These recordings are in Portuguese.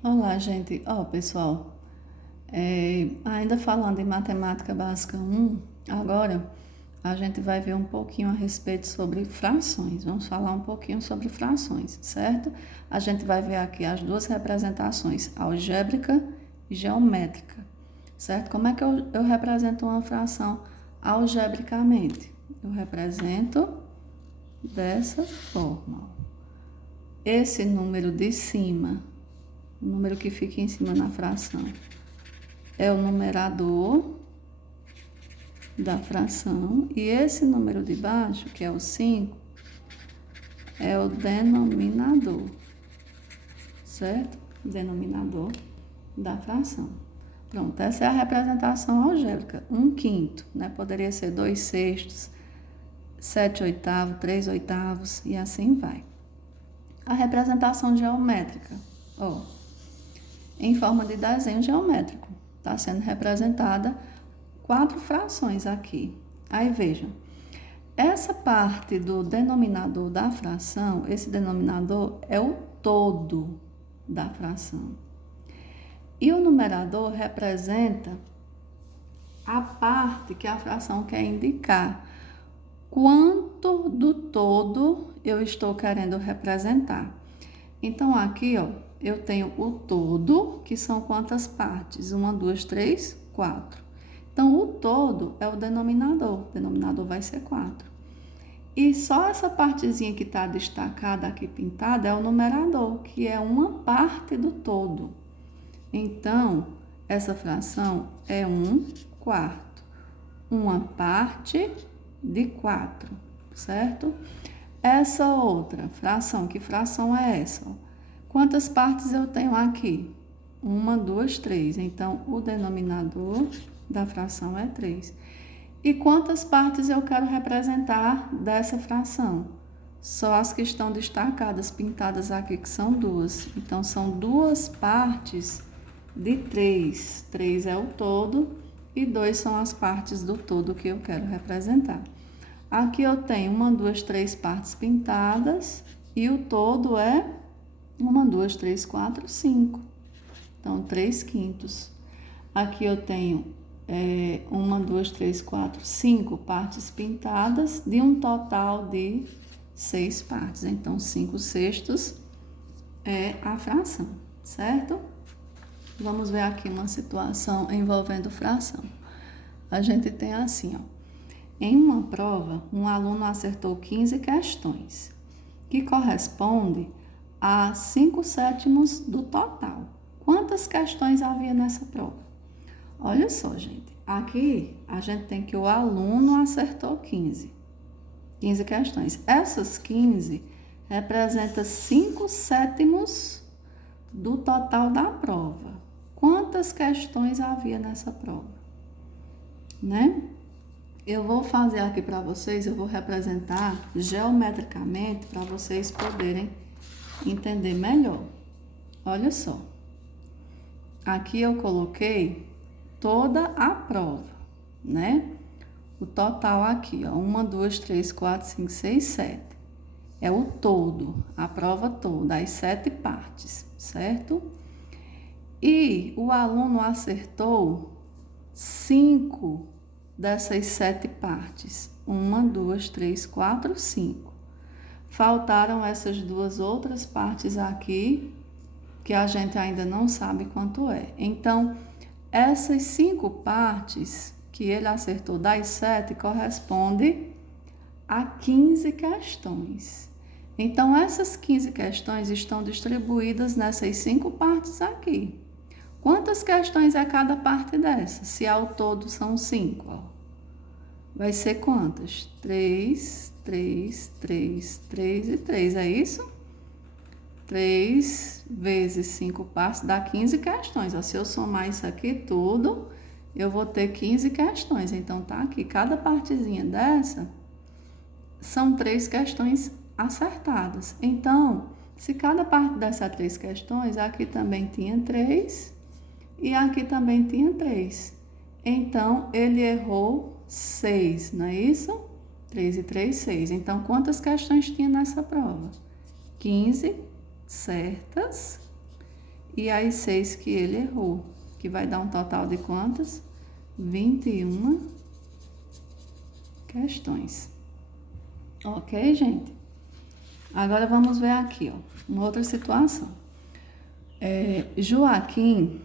Olá, gente. Pessoal, ainda falando em matemática básica 1, agora a gente vai ver um pouquinho a respeito sobre frações. Vamos falar um pouquinho sobre frações, certo? A gente vai ver aqui as duas representações, algébrica e geométrica, certo? Como é que eu represento uma fração algebricamente? Eu represento dessa forma. Esse número de cima, o número que fica em cima na fração, é o numerador da fração, e esse número de baixo, que é o 5, é o denominador, certo? Denominador da fração. Pronto, essa é a representação algébrica. 1/5, né? Poderia ser 2/6, 7/8, 3/8 e assim vai. A representação geométrica, em forma de desenho geométrico, está sendo representada 4 frações aqui. Aí vejam, essa parte do denominador da fração, esse denominador é o todo da fração. E o numerador representa a parte que a fração quer indicar. Quanto do todo eu estou querendo representar. Então, aqui, eu tenho o todo, que são quantas partes? 1, 2, 3, 4. Então, o todo é o denominador. O denominador vai ser 4. E só essa partezinha que está destacada aqui, pintada, é o numerador, que é uma parte do todo. Então, essa fração é 1/4. Uma parte de 4, certo? Essa outra fração, que fração é essa? Quantas partes eu tenho aqui? 1, 2, 3. Então, o denominador da fração é 3. E quantas partes eu quero representar dessa fração? Só as que estão destacadas, pintadas aqui, que são 2. Então, são 2 partes de 3. 3 é o todo e 2 são as partes do todo que eu quero representar. Aqui eu tenho 1, 2, 3 partes pintadas e o todo é 1, 2, 3, 4, 5. Então, 3/5. Aqui eu tenho 1, 2, 3, 4, 5 partes pintadas de um total de 6 partes. Então, 5/6 é a fração, certo? Vamos ver aqui uma situação envolvendo fração. A gente tem assim, em uma prova, um aluno acertou 15 questões, que corresponde a 5/7 do total. Quantas questões havia nessa prova? Olha só, gente. Aqui a gente tem que o aluno acertou 15 questões. Essas 15 representam 5/7 do total da prova. Quantas questões havia nessa prova? Né? Eu vou fazer aqui para vocês, eu vou representar geometricamente para vocês poderem entender melhor. Olha só. Aqui eu coloquei toda a prova, né? O total aqui, 1, 2, 3, 4, 5, 6, 7. É o todo, a prova toda, as 7 partes, certo? E o aluno acertou 5 dessas 7 partes. 1, 2, 3, 4, 5. Faltaram essas duas outras partes aqui, que a gente ainda não sabe quanto é. Então, essas 5 partes que ele acertou das 7 corresponde a 15 questões. Então, essas 15 questões estão distribuídas nessas 5 partes aqui. Quantas questões é cada parte dessa? Se ao todo são 5, vai ser quantas? 3, 3, 3, 3 e 3, é isso? 3 vezes 5 partes dá 15 questões. Se eu somar isso aqui tudo, eu vou ter 15 questões. Então, tá aqui, cada partezinha dessa são 3 questões acertadas. Então, se cada parte dessas 3 questões, aqui também tinha 3 e aqui também tinha 3. Então, ele errou 6, não é isso? 3 e 3, 6. Então, quantas questões tinha nessa prova? 15 certas e as 6 que ele errou, que vai dar um total de quantas? 21 questões. Ok, gente? Agora vamos ver aqui, ó, uma outra situação. Joaquim,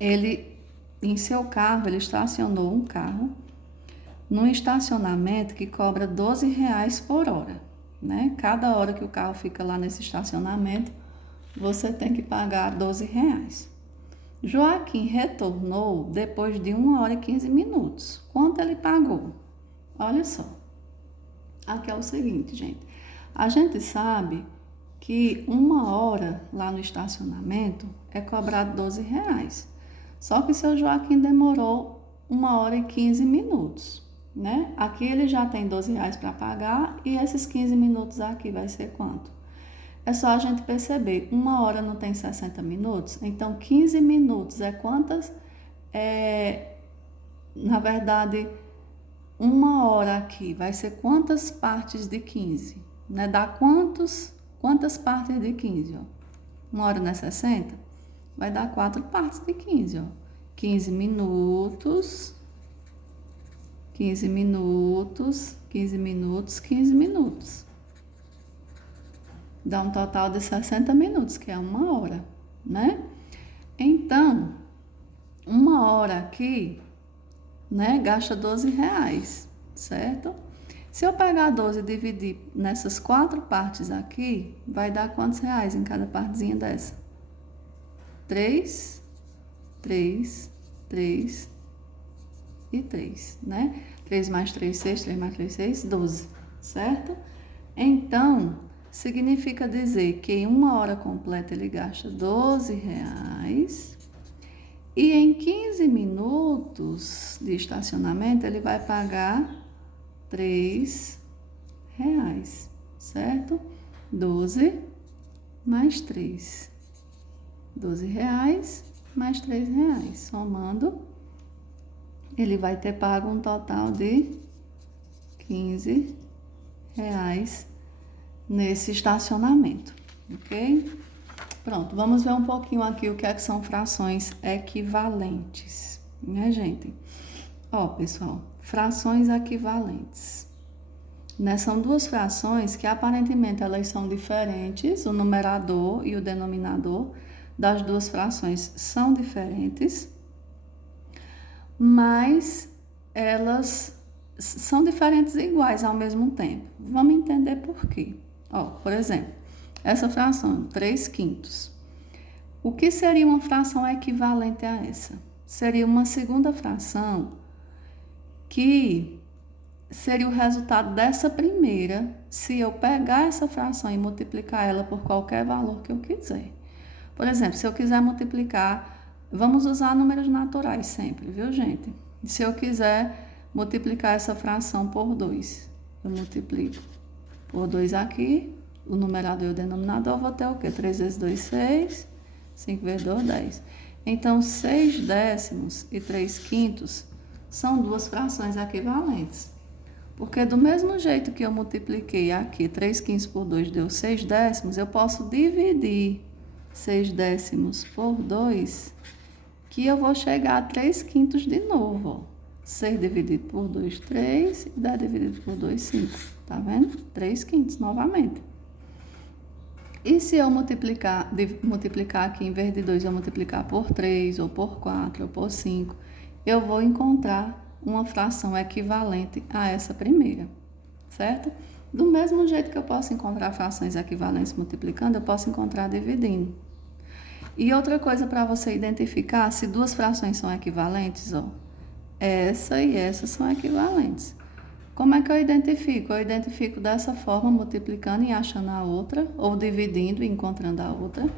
ele, em seu carro, ele estacionou um carro num estacionamento que cobra R$ 12 por hora, né? Cada hora que o carro fica lá nesse estacionamento, você tem que pagar R$ 12. Joaquim retornou depois de 1 hora e 15 minutos. Quanto ele pagou? Olha só. Aqui é o seguinte, gente. A gente sabe que 1 hora lá no estacionamento é cobrado R$ 12. Só que seu Joaquim demorou 1 hora e 15 minutos, né? Aqui ele já tem R$ 12 para pagar e esses 15 minutos aqui vai ser quanto? É só a gente perceber, 1 hora não tem 60 minutos, então 15 minutos é quantas? Na verdade, 1 hora aqui vai ser quantas partes de 15? Né? Dá quantas partes de 15? Ó? 1 hora não é 60? Vai dar 4 partes de 15. Ó. 15 minutos, 15 minutos, 15 minutos, 15 minutos. Dá um total de 60 minutos, que é 1 hora, né? Então, 1 hora aqui, né, gasta R$ 12, certo? Se eu pegar 12 e dividir nessas 4 partes aqui, vai dar quantos reais em cada partezinha dessa? 3, 3, 3 e 3, né? 3 mais 3, 6, 3 mais 3, 6, 12, certo? Então, significa dizer que em 1 hora completa ele gasta R$ 12 e em 15 minutos de estacionamento ele vai pagar R$ 3, certo? 12 mais 3. R$ 12 mais R$ 3. Somando, ele vai ter pago um total de R$ 15 nesse estacionamento, ok? Pronto, vamos ver um pouquinho aqui o que é que são frações equivalentes, né, gente? Ó, pessoal, frações equivalentes. Né, são duas frações que aparentemente elas são diferentes, o numerador e o denominador das duas frações são diferentes, mas elas são diferentes e iguais ao mesmo tempo. Vamos entender por quê. Ó, por exemplo, essa fração, 3/5. O que seria uma fração equivalente a essa? Seria uma segunda fração que seria o resultado dessa primeira, se eu pegar essa fração e multiplicar ela por qualquer valor que eu quiser. Por exemplo, se eu quiser multiplicar, vamos usar números naturais sempre, viu, gente? Se eu quiser multiplicar essa fração por 2, eu multiplico por 2 aqui, o numerador e o denominador, vou ter o quê? 3 vezes 2, 6, 5 vezes 2, 10. Então, 6/10 e 3/5 são duas frações equivalentes. Porque do mesmo jeito que eu multipliquei aqui 3/5 por 2 deu 6/10, eu posso dividir 6/10 por 2, que eu vou chegar a 3/5 de novo, ó. 6 dividido por 2, 3, e 10 dividido por 2, 5. Tá vendo? 3/5 novamente. E se eu multiplicar aqui, em vez de 2, eu multiplicar por 3, ou por 4, ou por 5, eu vou encontrar uma fração equivalente a essa primeira, certo? Do mesmo jeito que eu posso encontrar frações equivalentes multiplicando, eu posso encontrar dividindo. E outra coisa para você identificar se duas frações são equivalentes, ó, essa e essa são equivalentes. Como é que eu identifico? Eu identifico dessa forma, multiplicando e achando a outra, ou dividindo e encontrando a outra.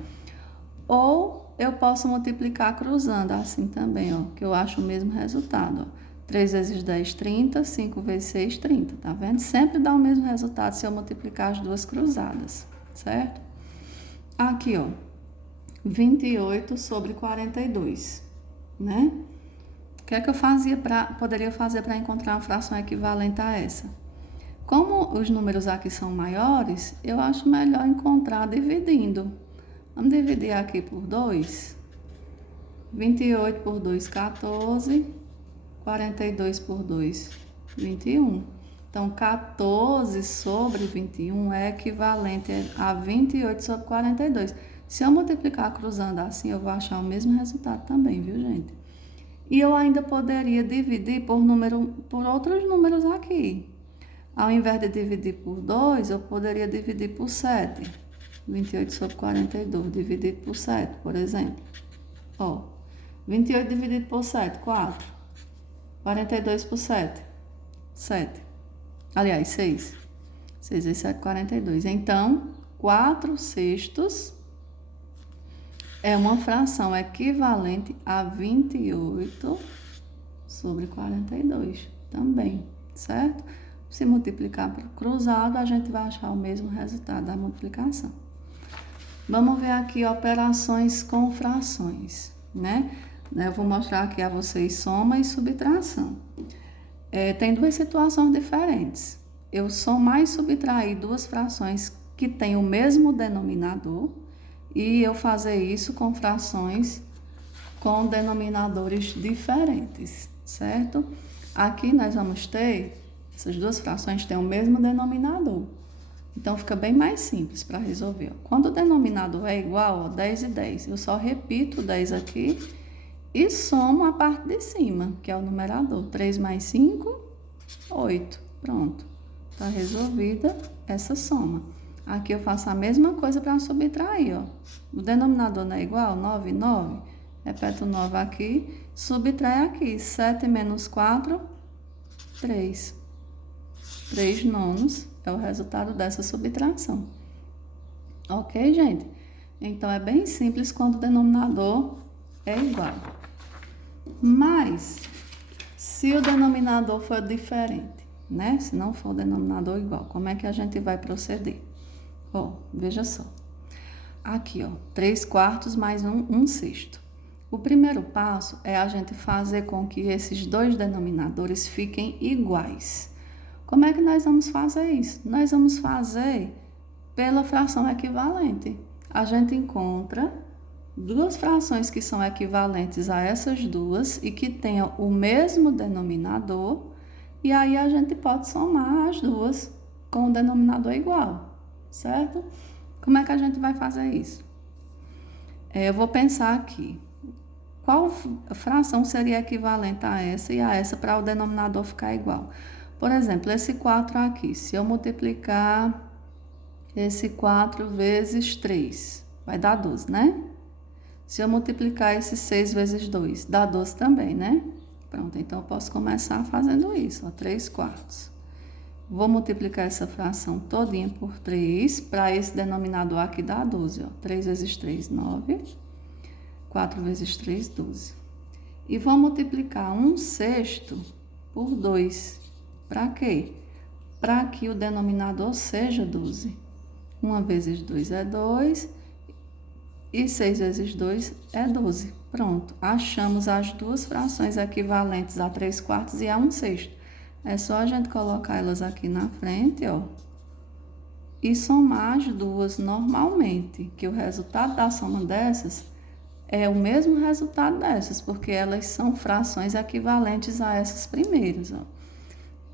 Ou eu posso multiplicar cruzando, assim também, ó, que eu acho o mesmo resultado, ó. 3 vezes 10, 30, 5 vezes 6, 30, tá vendo? Sempre dá o mesmo resultado se eu multiplicar as duas cruzadas, certo? Aqui, ó, 28 sobre 42, né? O que é que eu poderia fazer para encontrar uma fração equivalente a essa? Como os números aqui são maiores, eu acho melhor encontrar dividindo. Vamos dividir aqui por 2. 28 por 2, 14. 42 por 2, 21. Então, 14 sobre 21 é equivalente a 28 sobre 42. Se eu multiplicar cruzando assim, eu vou achar o mesmo resultado também, viu, gente? E eu ainda poderia dividir por outros números aqui. Ao invés de dividir por 2, eu poderia dividir por 7. 28 sobre 42, dividir por 7, por exemplo. Ó, 28 dividido por 7, 4. 42 por 7, 7. Aliás, 6. 6 vezes 7, 42. Então, 4 sextos é uma fração equivalente a 28 sobre 42 também, certo? Se multiplicar por cruzado, a gente vai achar o mesmo resultado da multiplicação. Vamos ver aqui operações com frações, né? Eu vou mostrar aqui a vocês soma e subtração. Tem duas situações diferentes. Eu somar e subtrair duas frações que têm o mesmo denominador e eu fazer isso com frações com denominadores diferentes, certo? Aqui nós vamos ter, essas duas frações têm o mesmo denominador. Então, fica bem mais simples para resolver. Quando o denominador é igual, 10 e 10, eu só repito o 10 aqui e somo a parte de cima, que é o numerador. 3 mais 5, 8. Pronto. Está resolvida essa soma. Aqui eu faço a mesma coisa para subtrair, ó. O denominador não é igual? 9 e 9. Repeto 9 aqui, subtrai aqui. 7 menos 4, 3. 3 nonos é o resultado dessa subtração. Ok, gente? Então, é bem simples quando o denominador é igual. Mas, se o denominador for diferente, né? Se não for o denominador igual, como é que a gente vai proceder? Ó, veja só. Aqui, ó, 3 quartos mais 1 sexto. O primeiro passo é a gente fazer com que esses dois denominadores fiquem iguais. Como é que nós vamos fazer isso? Nós vamos fazer pela fração equivalente. A gente encontra duas frações que são equivalentes a essas duas e que tenham o mesmo denominador, e aí a gente pode somar as duas com o denominador igual, certo? Como é que a gente vai fazer isso? Eu vou pensar aqui. Qual fração seria equivalente a essa e a essa para o denominador ficar igual? Por exemplo, esse 4 aqui, se eu multiplicar esse 4 vezes 3, vai dar 12, né? Se eu multiplicar esse 6 vezes 2, dá 12 também, né? Pronto, então eu posso começar fazendo isso, ó, 3 quartos. Vou multiplicar essa fração todinha por 3, para esse denominador aqui dá 12, ó. 3 vezes 3, 9. 4 vezes 3, 12. E vou multiplicar 1 sexto por 2. Para quê? Para que o denominador seja 12. 1 vezes 2 é 2 e 6 vezes 2 é 12. Pronto, achamos as duas frações equivalentes a 3 quartos e a 1 sexto. É só a gente colocar elas aqui na frente, ó, e somar as duas normalmente, que o resultado da soma dessas é o mesmo resultado dessas, porque elas são frações equivalentes a essas primeiras, ó.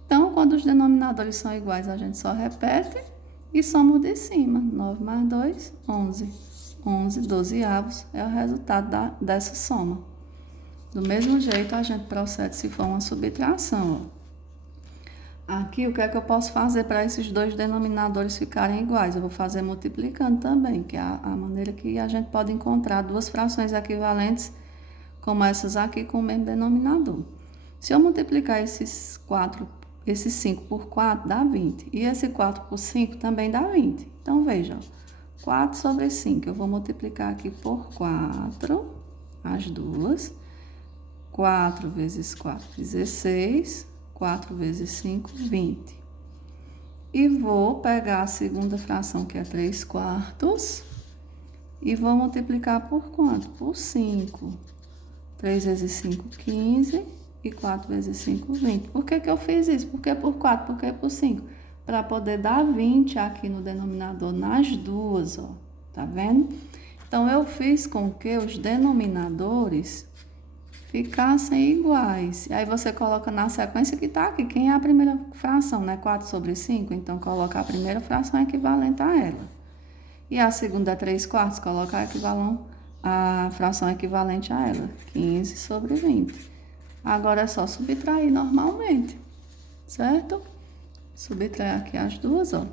Então, quando os denominadores são iguais, a gente só repete e soma o de cima. 9 mais 2, 11. 11 dozeavos é o resultado dessa soma. Do mesmo jeito, a gente procede se for uma subtração, ó. Aqui, o que é que eu posso fazer para esses dois denominadores ficarem iguais? Eu vou fazer multiplicando também, que é a maneira que a gente pode encontrar duas frações equivalentes como essas aqui com o mesmo denominador. Se eu multiplicar esse 5 por 4 dá 20. E esse 4 por 5 também dá 20. Então, veja, 4 sobre 5. Eu vou multiplicar aqui por 4, as duas. 4 vezes 4, 16. 4 vezes 5, 20. E vou pegar a segunda fração, que é 3 quartos, e vou multiplicar por quanto? Por 5. 3 vezes 5, 15. E 4 vezes 5, 20. Por que eu fiz isso? Por que por 4? Por que por 5? Para poder dar 20 aqui no denominador, nas duas, ó. Tá vendo? Então, eu fiz com que os denominadores ficassem iguais. E aí você coloca na sequência que está aqui. Quem é a primeira fração, né? 4/5. Então, coloca a primeira fração equivalente a ela. E a segunda é 3/4. Coloca a fração equivalente a ela. 15/20. Agora é só subtrair normalmente. Certo? Subtrair aqui as duas, ó.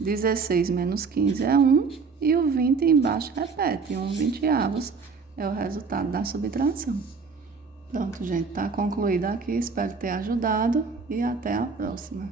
16 menos 15 é 1. E o 20 embaixo repete. 1/20 é o resultado da subtração. Pronto, gente, tá concluído aqui. Espero ter ajudado e até a próxima.